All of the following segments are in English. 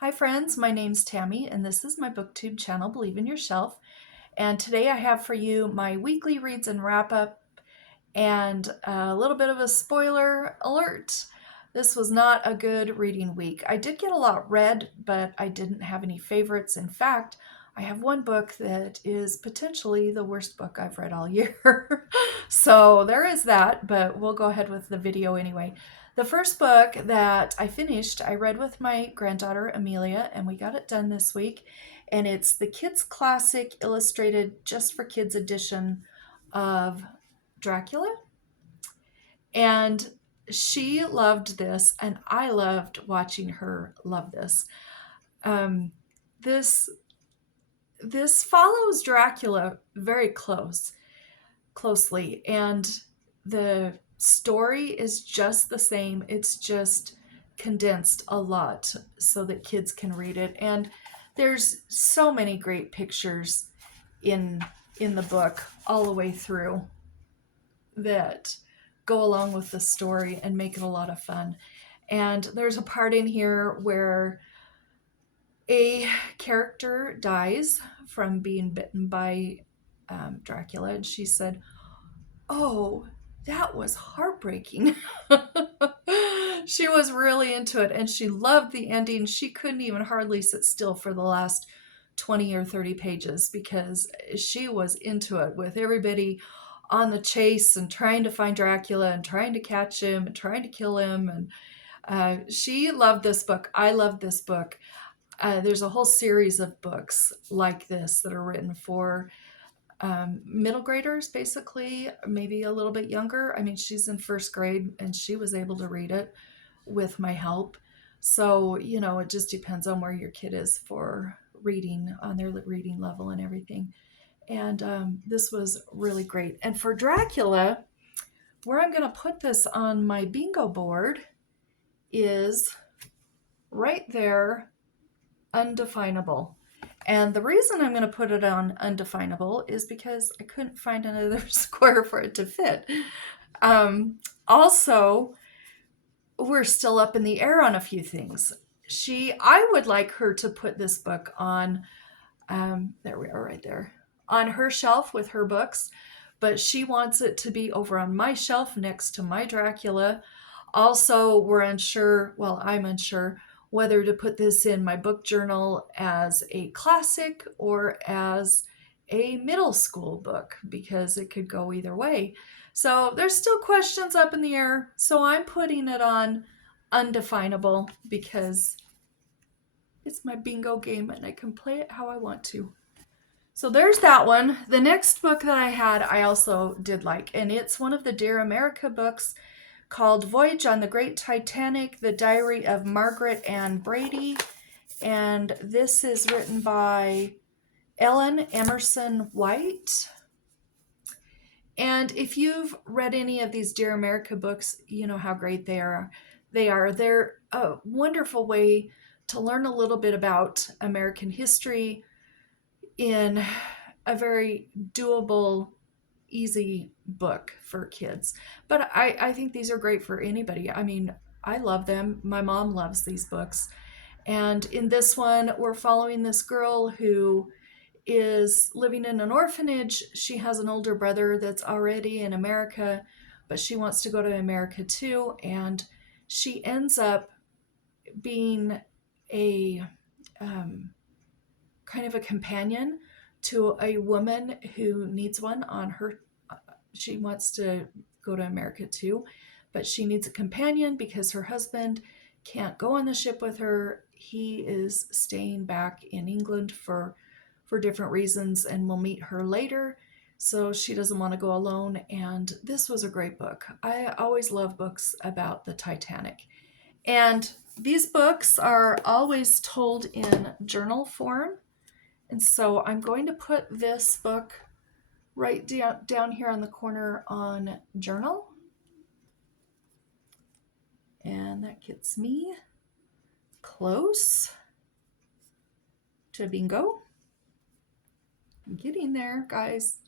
Hi friends, my name's Tammy and this is my booktube channel, Believe in Yourself. And today I have for you my weekly reads and wrap up and a little bit of a spoiler alert. This was not a good reading week. I did get a lot read, but I didn't have any favorites. In fact, I have one book that is potentially the worst book I've read all year. So there is that, but we'll go ahead with the video anyway. The first book that I finished, I read with my granddaughter Amelia, and we got it done this week. And it's the Kids Classic Illustrated Just for Kids edition of Dracula. And she loved this, and I loved watching her love this. Um, this this follows Dracula very closely, and the story is just the same. It's just condensed a lot so that kids can read it. And there's so many great pictures in the book all the way through that go along with the story and make it a lot of fun. And there's a part in here where a character dies from being bitten by Dracula, and she said, "Oh, that was heartbreaking." She was really into it and she loved the ending. She couldn't even hardly sit still for the last 20 or 30 pages because she was into it, with everybody on the chase and trying to find Dracula and trying to catch him and trying to kill him. And she loved this book. I loved this book. There's a whole series of books like this that are written for middle graders, basically, maybe a little bit younger. I mean, she's in first grade and she was able to read it with my help. So, it just depends on where your kid is for reading, on their reading level and everything. And this was really great. And for Dracula, where I'm going to put this on my bingo board is right there, Undefinable. And the reason I'm going to put it on Undefinable is because I couldn't find another square for it to fit. Also, we're still up in the air on a few things. I would like her to put this book on, there we are right there, on her shelf with her books, but she wants it to be over on my shelf next to my Dracula. Also, I'm unsure whether to put this in my book journal as a classic or as a middle school book, because it could go either way. So there's still questions up in the air. So I'm putting it on Undefinable because it's my bingo game and I can play it how I want to. So there's that one. The next book that I had, I also did like, and it's one of the Dear America books called Voyage on the Great Titanic, The Diary of Margaret and Brady. And this is written by Ellen Emerson White. And if you've read any of these Dear America books, you know how great they are. They're a wonderful way to learn a little bit about American history in a very doable, easy book for kids. But I think these are great for anybody. I mean, I love them. My mom loves these books. And in this one, we're following this girl who is living in an orphanage. She has an older brother that's already in America, but she wants to go to America too. And she ends up being a kind of a companion to a woman who needs one on her. She wants to go to America too, but she needs a companion because her husband can't go on the ship with her. He is staying back in England for different reasons, and we'll meet her later. So she doesn't want to go alone. And this was a great book. I always love books about the Titanic. And these books are always told in journal form. And so I'm going to put this book right down here on the corner on journal. And that gets me close to bingo. I'm getting there, guys.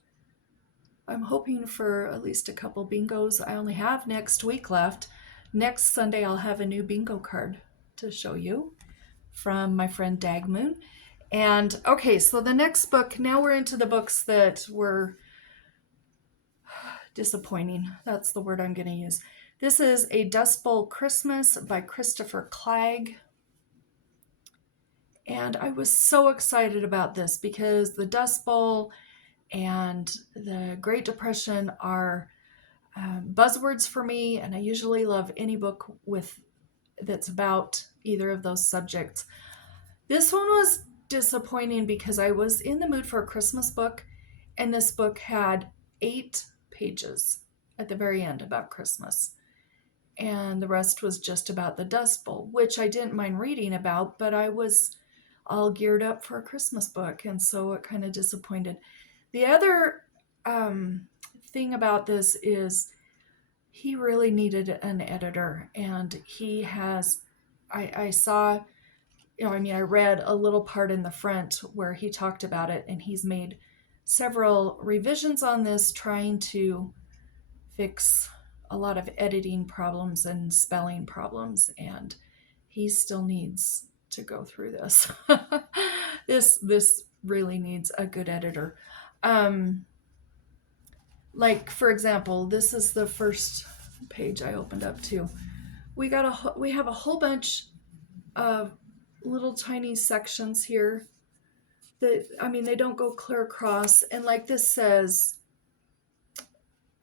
I'm hoping for at least a couple bingos. I only have next week left. Next Sunday, I'll have a new bingo card to show you. from my friend Dagmoon. And okay, so the next book, now we're into the books that were disappointing. That's the word I'm going to use. This is A Dustbowl Christmas by Christopher Clagg. And I was so excited about this because the Dust Bowl and the Great Depression are buzzwords for me, and I usually love any book that's about either of those subjects. This one was disappointing because I was in the mood for a Christmas book, and this book had 8 pages at the very end about Christmas. And the rest was just about the Dust Bowl, which I didn't mind reading about, but I was all geared up for a Christmas book, and so it kind of disappointed. The other thing about this is he really needed an editor, and he has, I saw, I read a little part in the front where he talked about it, and he's made several revisions on this, trying to fix a lot of editing problems and spelling problems, and he still needs to go through this. This really needs a good editor. Like, for example, this is the first page I opened up to. We have a whole bunch of little tiny sections here that, they don't go clear across. And like this says,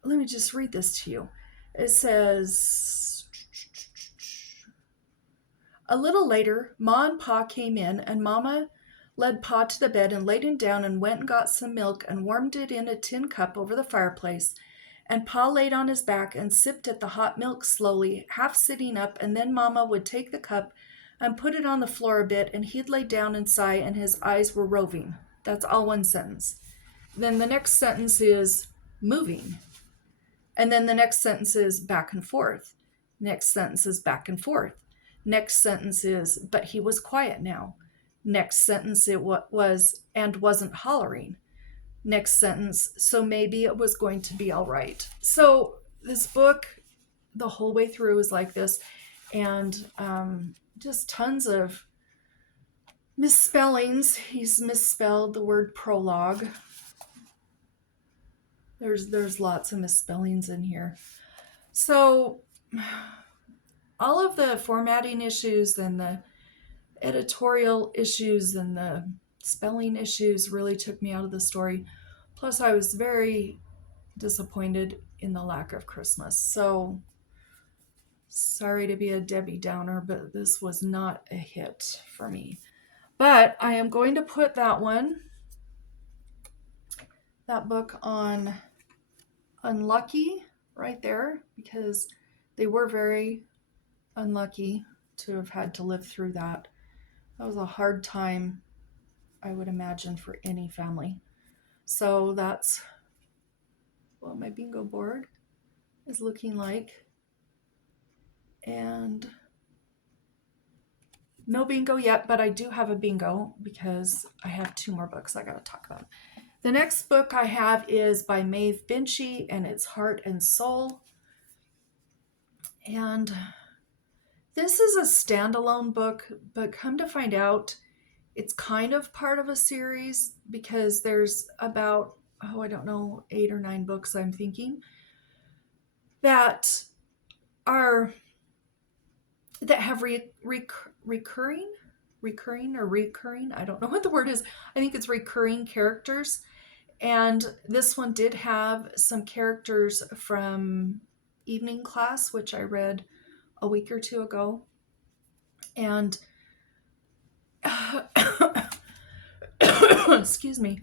let me just read this to you. It says, a little later, Ma and Pa came in, and Mama led Pa to the bed and laid him down and went and got some milk and warmed it in a tin cup over the fireplace. And Pa laid on his back and sipped at the hot milk slowly, half sitting up, and then Mama would take the cup and put it on the floor a bit, and he'd lay down and sigh, and his eyes were roving. That's all one sentence. Then the next sentence is moving. And then the next sentence is back and forth. Next sentence is back and forth. Next sentence is, but he was quiet now. Next sentence, it was, and wasn't hollering. Next sentence, so maybe it was going to be all right. So this book, the whole way through, is like this, and just tons of misspellings. He's misspelled the word prologue. There's lots of misspellings in here. So all of the formatting issues and the editorial issues and the spelling issues really took me out of the story. Plus, I was very disappointed in the lack of Christmas. So, sorry to be a Debbie Downer, but this was not a hit for me. But I am going to put that book on unlucky right there, because they were very unlucky to have had to live through that. That was a hard time, I would imagine, for any family. So that's what my bingo board is looking like. And no bingo yet, but I do have a bingo because I have 2 more books I got to talk about. The next book I have is by Maeve Binchy, and it's Heart and Soul. And this is a standalone book, but come to find out, it's kind of part of a series, because there's about, 8 or 9 books, I'm thinking, that have recurring, I don't know what the word is. I think it's recurring characters. And this one did have some characters from evening class, which I read a week or 2 ago. And excuse me,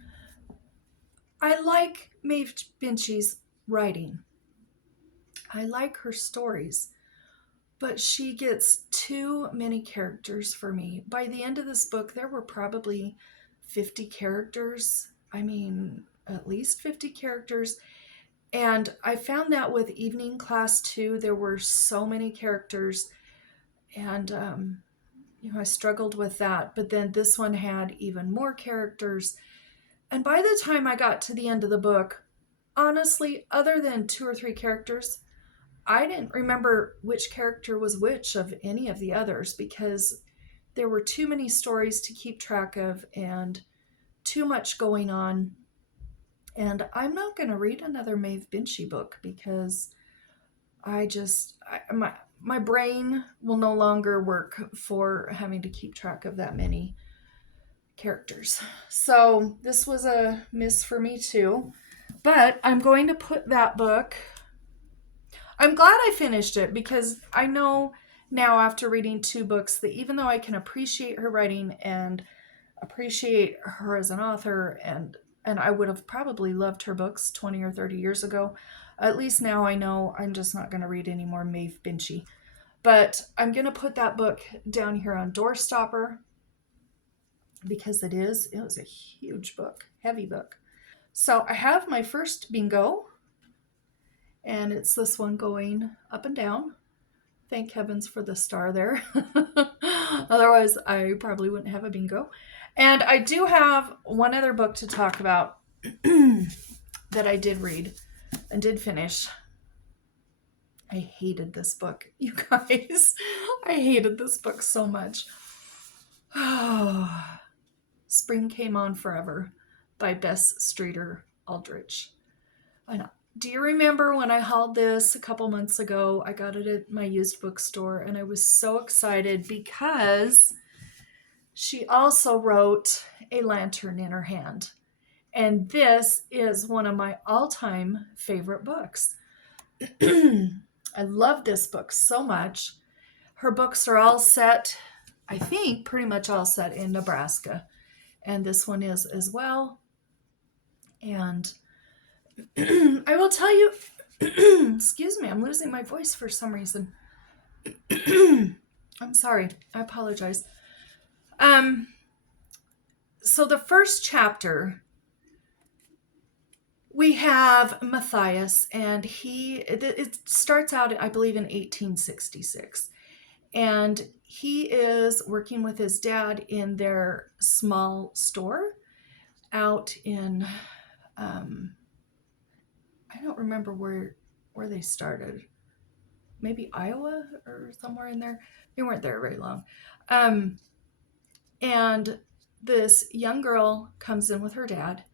I like Maeve Binchy's writing. I like her stories, but she gets too many characters for me. By the end of this book, there were probably 50 characters. At least 50 characters. And I found that with evening class too, there were so many characters, and I struggled with that. But then this one had even more characters. And by the time I got to the end of the book, honestly, other than 2 or 3 characters, I didn't remember which character was which of any of the others, because there were too many stories to keep track of and too much going on. And I'm not going to read another Maeve Binchy book because my brain will no longer work for having to keep track of that many characters. So this was a miss for me too. But I'm going to put that book. I'm glad I finished it because I know now after reading 2 books that even though I can appreciate her writing and appreciate her as an author, and I would have probably loved her books 20 or 30 years ago, at least now I know I'm just not going to read any more Maeve Binchy. But I'm going to put that book down here on Doorstopper because it was a huge book, heavy book. So I have my first bingo, and it's this one going up and down. Thank heavens for the star there. Otherwise, I probably wouldn't have a bingo. And I do have one other book to talk about that I did read and did finish. I hated this book, you guys. I hated this book so much. Spring Came On Forever by Bess Streeter Aldrich. I know. Do you remember when I hauled this a couple months ago? I got it at my used bookstore and I was so excited because she also wrote A Lantern in Her Hand. And this is one of my all-time favorite books. I love this book so much. Her books are all set, I think, pretty much all set in Nebraska. And this one is as well. And I will tell you, excuse me, I'm losing my voice for some reason. I'm sorry. I apologize. So the first chapter, we have Matthias, and it starts out, I believe, in 1866. And he is working with his dad in their small store out in, I don't remember where they started. Maybe Iowa or somewhere in there. They weren't there very long. And this young girl comes in with her dad,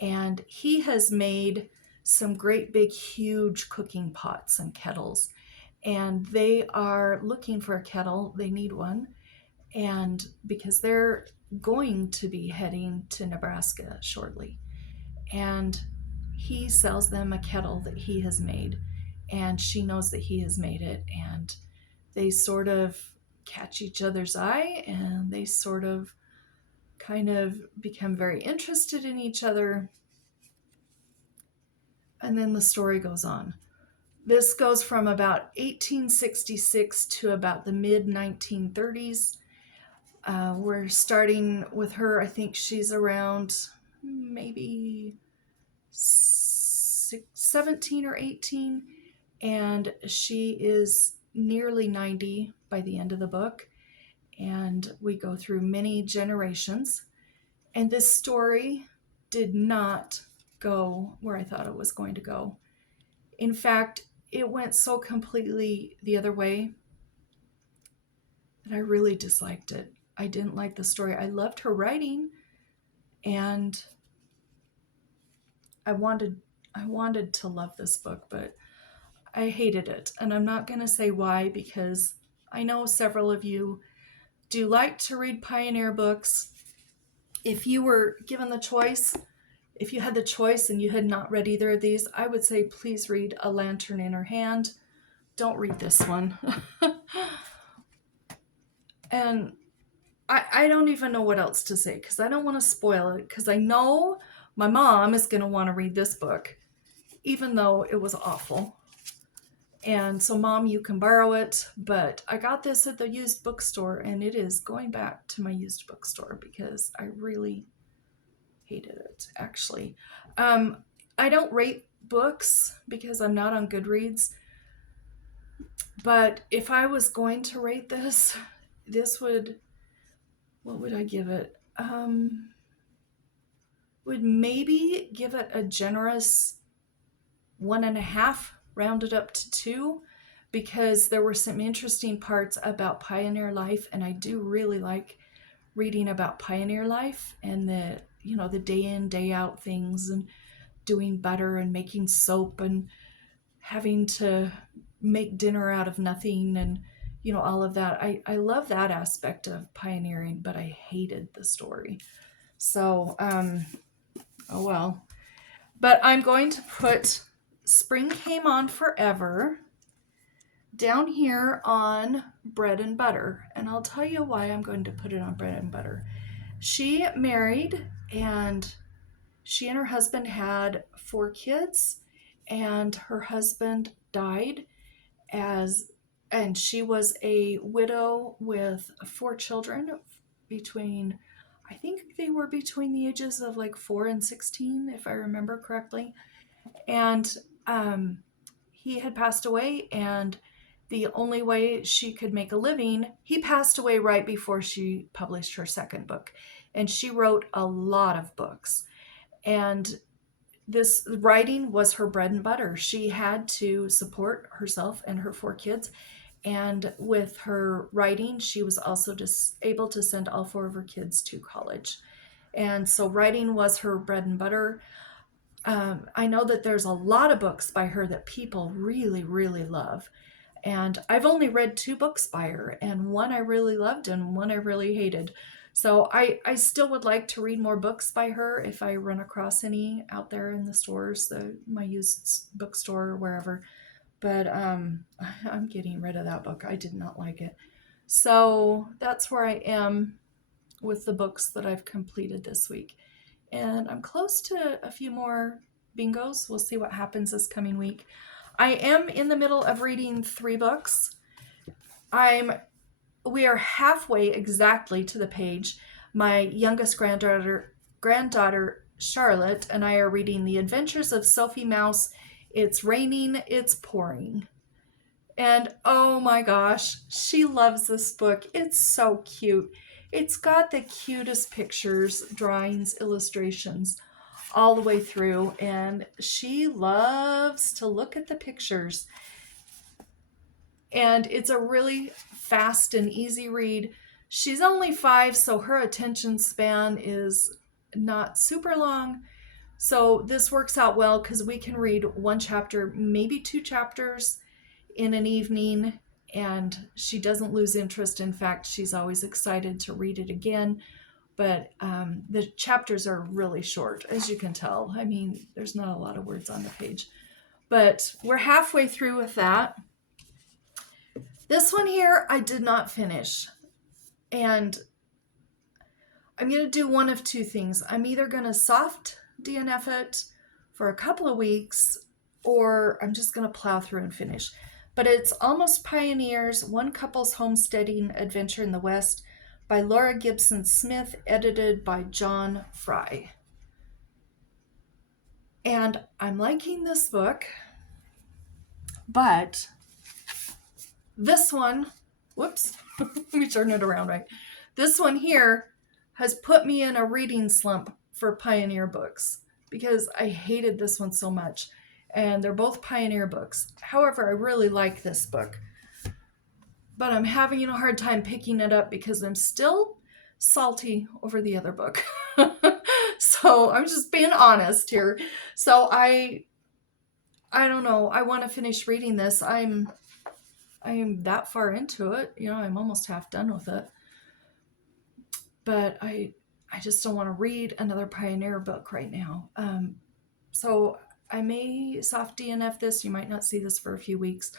and he has made some great big huge cooking pots and kettles, and they are looking for a kettle. They need one, and because they're going to be heading to Nebraska shortly, and he sells them a kettle that he has made, and she knows that he has made it, and they sort of catch each other's eye, and they sort of kind of become very interested in each other. And then the story goes on. This goes from about 1866 to about the mid 1930s. We're starting with her. I think she's around maybe 17 or 18, and she is nearly 90 by the end of the book. And we go through many generations. And this story did not go where I thought it was going to go. In fact, it went so completely the other way that I really disliked it. I didn't like the story. I loved her writing, and I wanted to love this book, but I hated it. And I'm not going to say why, because I know several of you do like to read pioneer books. If you were given the choice, if you had the choice and you had not read either of these, I would say please read A Lantern in Her Hand. Don't read this one. And I don't even know what else to say because I don't want to spoil it, because I know my mom is going to want to read this book, even though it was awful. And so, Mom, you can borrow it, but I got this at the used bookstore, and it is going back to my used bookstore because I really hated it, actually. I don't rate books because I'm not on Goodreads, but if I was going to rate this would, what would I give it? Would maybe give it a generous 1.5, rounded up to 2, because there were some interesting parts about pioneer life, and I do really like reading about pioneer life and the day in, day out things, and doing butter and making soap and having to make dinner out of nothing, and all of that. I love that aspect of pioneering, but I hated the story. So oh well. But I'm going to put Spring Came On Forever down here on bread and butter, and I'll tell you why I'm going to put it on bread and butter. She married, and she and her husband had 4 kids, and her husband died and she was a widow with 4 children between, I think they were between the ages of like 4 and 16, if I remember correctly. And he had passed away, and the only way she could make a living, he passed away right before she published her second book. And she wrote a lot of books. And this writing was her bread and butter. She had to support herself and her 4 kids. And with her writing, she was also just able to send all 4 of her kids to college. And so writing was her bread and butter. I know that there's a lot of books by her that people really, really love. And I've only read 2 books by her, and one I really loved and one I really hated. So I still would like to read more books by her if I run across any out there in the stores, my used bookstore or wherever. But I'm getting rid of that book. I did not like it. So that's where I am with the books that I've completed this week. And I'm close to a few more bingos. We'll see what happens this coming week. I am in the middle of reading 3 books. We are halfway exactly to the page. My youngest granddaughter Charlotte and I are reading The Adventures of Sophie Mouse. It's raining, it's pouring. And oh my gosh, she loves this book. It's so cute. It's got the cutest pictures, drawings, illustrations all the way through, and she loves to look at the pictures. And it's a really fast and easy read. She's only 5, so her attention span is not super long. So this works out well because we can read 1 chapter, maybe 2 chapters in an evening, and she doesn't lose interest. In fact, she's always excited to read it again. But the chapters are really short, as you can tell. I mean, there's not a lot of words on the page. But we're halfway through with that. This one here, I did not finish. And I'm going to do one of 2 things. I'm either going to soft DNF it for a couple of weeks, or I'm just going to plow through and finish. But it's Almost Pioneers, One Couple's Homesteading Adventure in the West by Laura Gibson Smith, edited by John Fry. And I'm liking this book, but this one, whoops, let me turn it around right. This one here has put me in a reading slump for Pioneer books because I hated this one so much. And they're both Pioneer books. However, I really like this book. But I'm having a hard time picking it up because I'm still salty over the other book. So I'm just being honest here. So I don't know. I want to finish reading this. I am that far into it. I'm almost half done with it. But I just don't want to read another Pioneer book right now. So I may soft DNF this. You might not see this for a few weeks.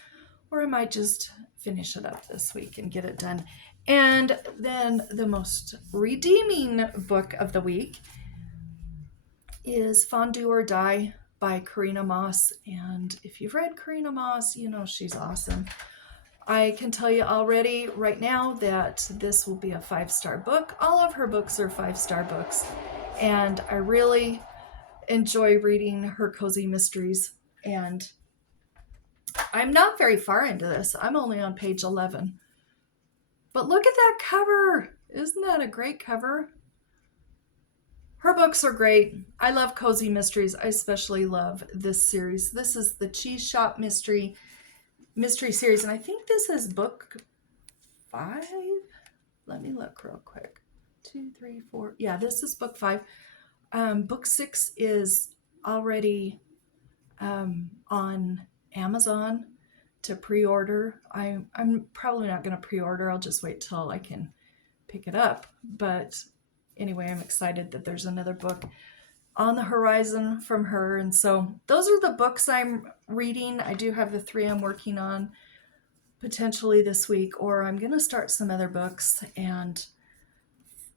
Or I might just finish it up this week and get it done. And then the most redeeming book of the week is Fondue or Die by Korina Moss. And if you've read Korina Moss, she's awesome. I can tell you already right now that this will be a 5-star book. All of her books are 5-star books. And I really enjoy reading her cozy mysteries. And I'm not very far into this. I'm only on page 11. But look at that cover. Isn't that a great cover? Her books are great. I love cozy mysteries. I especially love this series. This is the Cheese Shop Mystery mystery series, and I think this is book 5. Let me look real quick. 2, 3, 4. Yeah, this is book 5. Book 6 is already on Amazon to pre-order. I'm probably not going to pre-order. I'll just wait till I can pick it up. But anyway, I'm excited that there's another book on the horizon from her. And so those are the books I'm reading. I do have the 3 I'm working on potentially this week, or I'm going to start some other books. And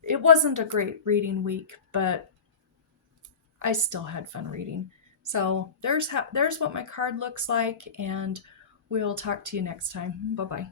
it wasn't a great reading week, but I still had fun reading. So there's what my card looks like, and we'll talk to you next time. Bye-bye.